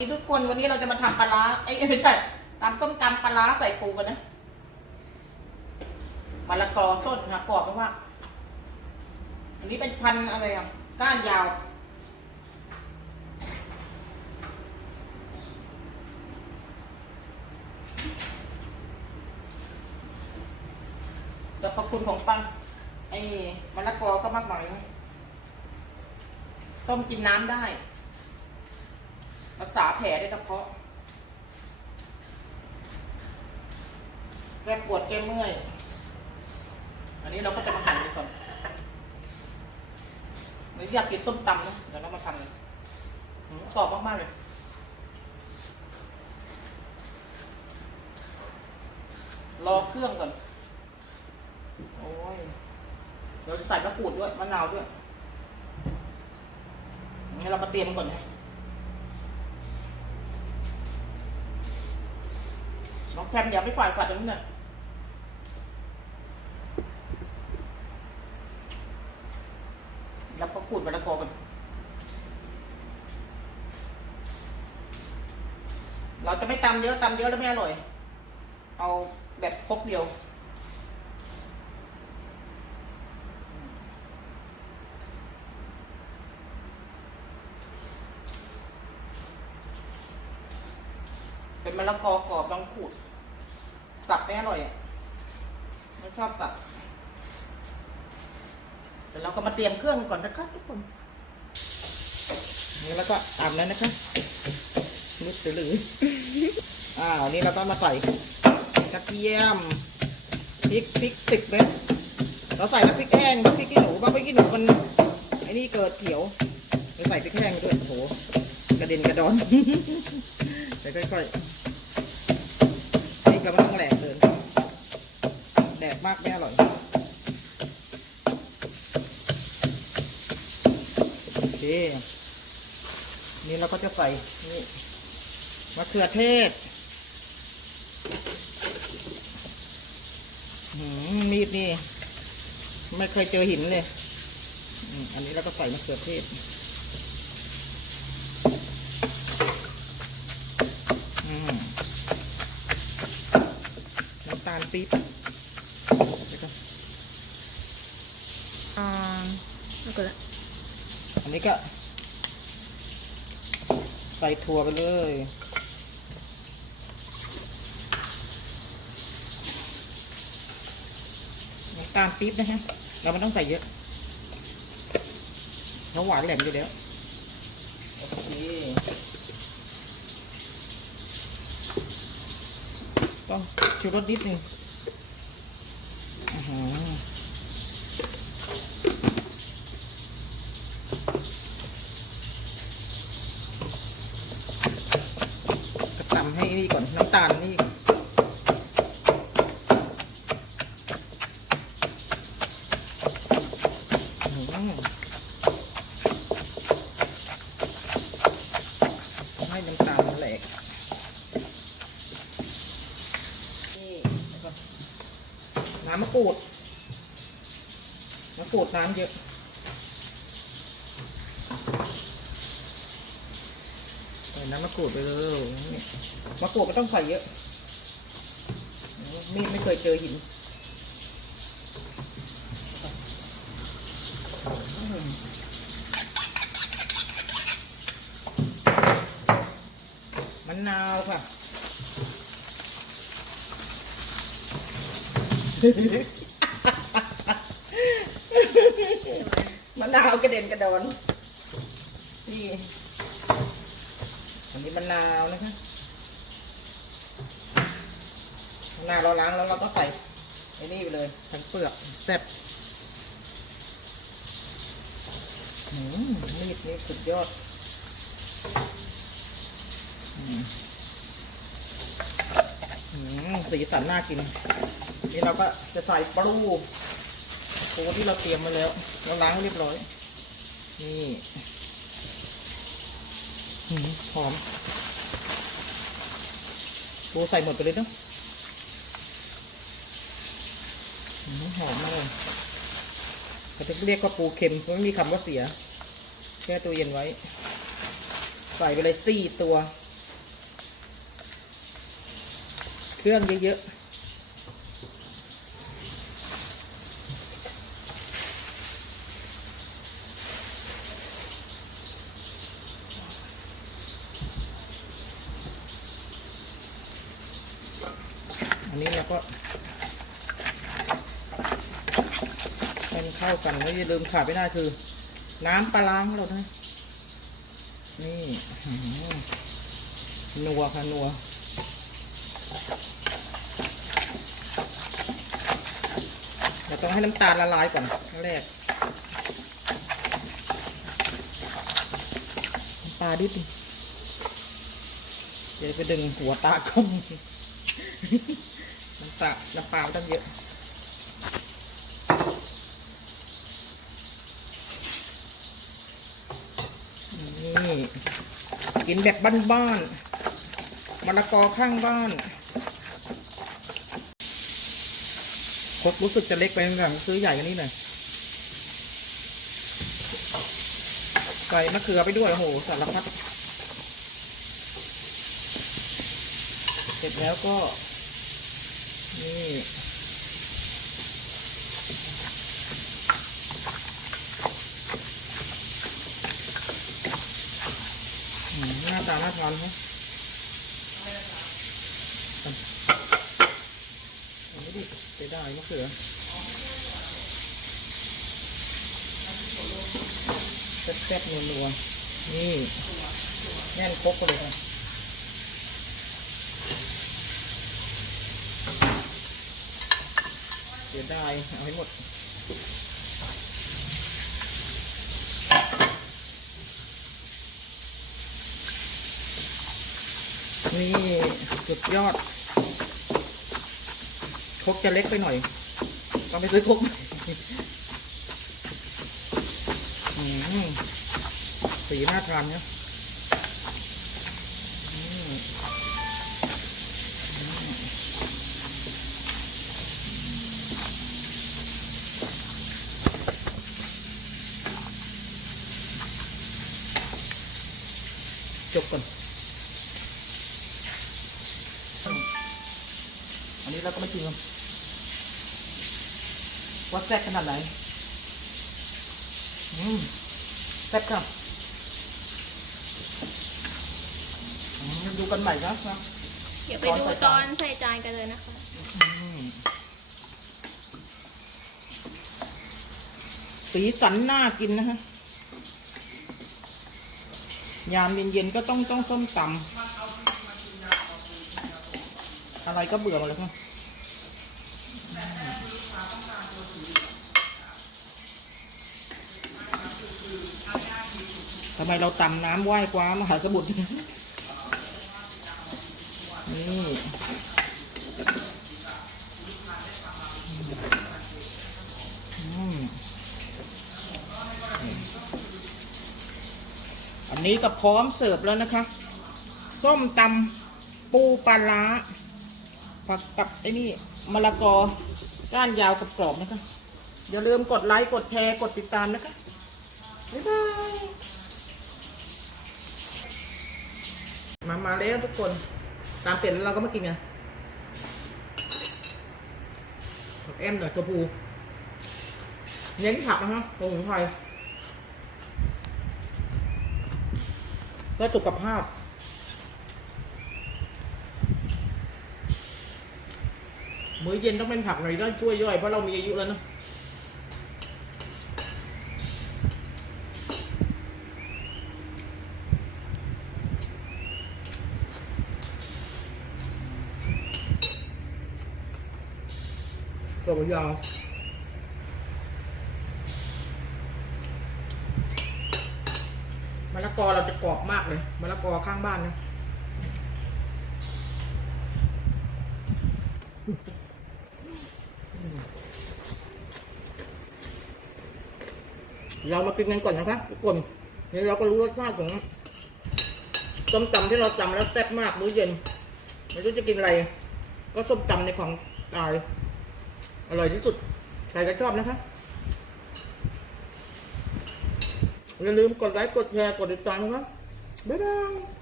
ทุกคนวันนี้เราจะมาทำปลาร้าไอ้ไม่ใช่ตำต้มตำปลาร้าใส่ปูกันนะมะละกอต้นนะกรอบมากอันนี้เป็นพันอะไรอะก้านยาว สรรพคุณของปังไอ้มะละกอก็มากมายต้มกินน้ำได้ รักษาแผลได้กระเพาะ แก้ปวดแก้เมื่อย อันนี้เราก็จะมาหั่นกันก่อนหรืออยากกินต้มตำนะเดี๋ยวเรามาทำกันหืมกรอบมากๆเลยรอเครื่องก่อน โอ้ยเดี๋ยวจะใส่มะกรูดด้วย มะนาวด้วย งั้นเรามาเตรียมก่อนนะ น้อง แคมอย่าไปฝ่ายฝัดตรงนี้นะแล้วก็ขูดมะละกอกันเราจะไม่ตำเยอะตำเยอะแล้วไม่อร่อย เอาแบบครกเดียว เป็นมะละกอกรอบลองขูด สับไม่อร่อยอะไม่ชอบสับเดี๋ยวเราก็มาเตรียมเครื่องก่อนนะคะทุกคนนี่แล้วก็ตามแล้วนะคะนิดหรืออ้าวนี่เราก็มาใส่กระเทียมพริกพริกสิบเม็ดเราใส่แล้วพริกแห้งพริกขี้หนูบ้างพริกขี้หนูมันไอ้นี่เกิดเขียวเราใส่พริกแห้งด้วยโอ้โหกระเด็นกระดอนเดี๋ยค่อยๆ พริกเราไม่ต้องแหลกเลยแดดมากไม่อร่อยโอเคนี่เราก็จะใส่นี่มะเขือเทศหืมมีดนี่ ไม่เคยเจอหินเลย อันนี้เราก็ใส่มะเขือเทศ อืม น้ำตาลปี๊บเดี๋ยวก่อนอ่าแล้วก็อันนี้ก็ ใส่ถั่วไปเลยน้ำตาลปี๊บนะฮะ เราไม่ต้องใส่เยอะเพราะหวานแหลมอยู่แล้ว โอเค ต้องชูรสนิดนึงก็ตำให้นี่ก่อนน้ำตาลนี่อื้อหือให้น้ำตาลมันแหลก นี่แล้วก็น้ำมะ กรูดมะกรูดน้ำเยอะ ใส่น้ำมะกรูดไปเลยมะกรูดไม่ต้องใส่เยอะ มีไม่เคยเจอหินมมะนาวค่ะ มะนาวกระเด็นกระดอน นี่ อันนี้มะนาวนะคะมะนาวเราล้างแล้วเราก็ใส่ไอ้นี่ไปเลยทั้งเปลือกแซ่บหืมมีดนี่สุดยอด อืม สีสันน่ากิน นี่เราก็จะใส่ปลูปูที่เราเตรียมมาแล้วเราล้างเรียบร้อย นี่หืมหอมปูใส่หมดไปเลยเนาะหอมมากเลยเขาจะเรียกว่าปูเค็มไม่มีคำว่าเสีย แช่ตู้เย็นไว้ ใส่ไปเลยสี่ตัว อ เครื่องเยอะๆ อันนี้เราก็ให้มันเข้ากันแล้วอย่าลืมขาดไม่ได้คือ น้ำปลาล้างเรานะนี่หนัวค่ะนัว เรา ต้องให้น้ำตาลละลายก่อนขั้นแรกน้ำปลาดิบเดี๋ยวไปดึงหัวตากล้องน้ำตาน้ำปลาไม่ต้องเยอะนี่กินแบบบ้านๆมะละกอข้างบ้าน รกรู้สึกจะเล็กไปหลังซื้อใหญ่กว่านี้หน่อยใส่มะเขือไปด้วยโอ้โหสารพัดเสร็จแล้วก็ นี่หน้าตาน่าทานไหมเอา ไดิไปได้มะเขือแซ่บๆนัวๆนี่แน่นครกไปเลยค่ะเสียดายเอาให้หมดนี่สุดยอด กจะเล็กไปหน่อยต้องไปซื้อคกสีน่าทานเนี่ยจบก่อน อันนี้เราก็ไม่ชิมกันว่าแซ่บขนาดไหนอืมแซ่บครับอืมดูกันใหม่ครับครับเดี๋ยวไปดูตอนใส่จานกันเลยนะคะอืมสีสันน่ากินนะฮะยามเย็นๆก็ต้องต้องส้มตำอะไรก็เบื่อหมดแล้วค่ะ ทำไมเราตำน้ำไหว้กว้ามหาสมุทร นี่อันนี้ก็พร้อมเสิร์ฟแล้วนะคะ ส้มตำปูปลาร้าผักกับไอ้นี่มะละกอก้านยาวกับกรอบๆนะคะ อย่าลืมกดไลค์ กดแชร์ กดติดตามนะคะ บ๊ายบาย มา มาแล้วทุกคน ตามเสร็จแล้วเราก็มากินกันแอมหน่อยตัวผูเน้นผักนะฮะสมุนไพรเพื่อสุขภาพมื้อเย็นต้องเป็นผักหน่อยต้องช่วยย่อยเพราะเรามีอายุแล้วเนอะ ตัวยาวมะละกอเราจะกรอบมากเลยมะละกอข้างบ้านนะเรามากินกันก่อนนะคะทุกคนเดี๋ยวเราก็รู้รสชาติของส้มตำที่เราตำแล้วแซ่บมากมื้อเย็นไม่รู้จะกินอะไร ก็ส้มตำในของตาย อร่อยที่สุด ใครก็ชอบนะคะอย่าลืมกดไลค์ กดแชร์ กดติดตามนะครับบ๊ายบาย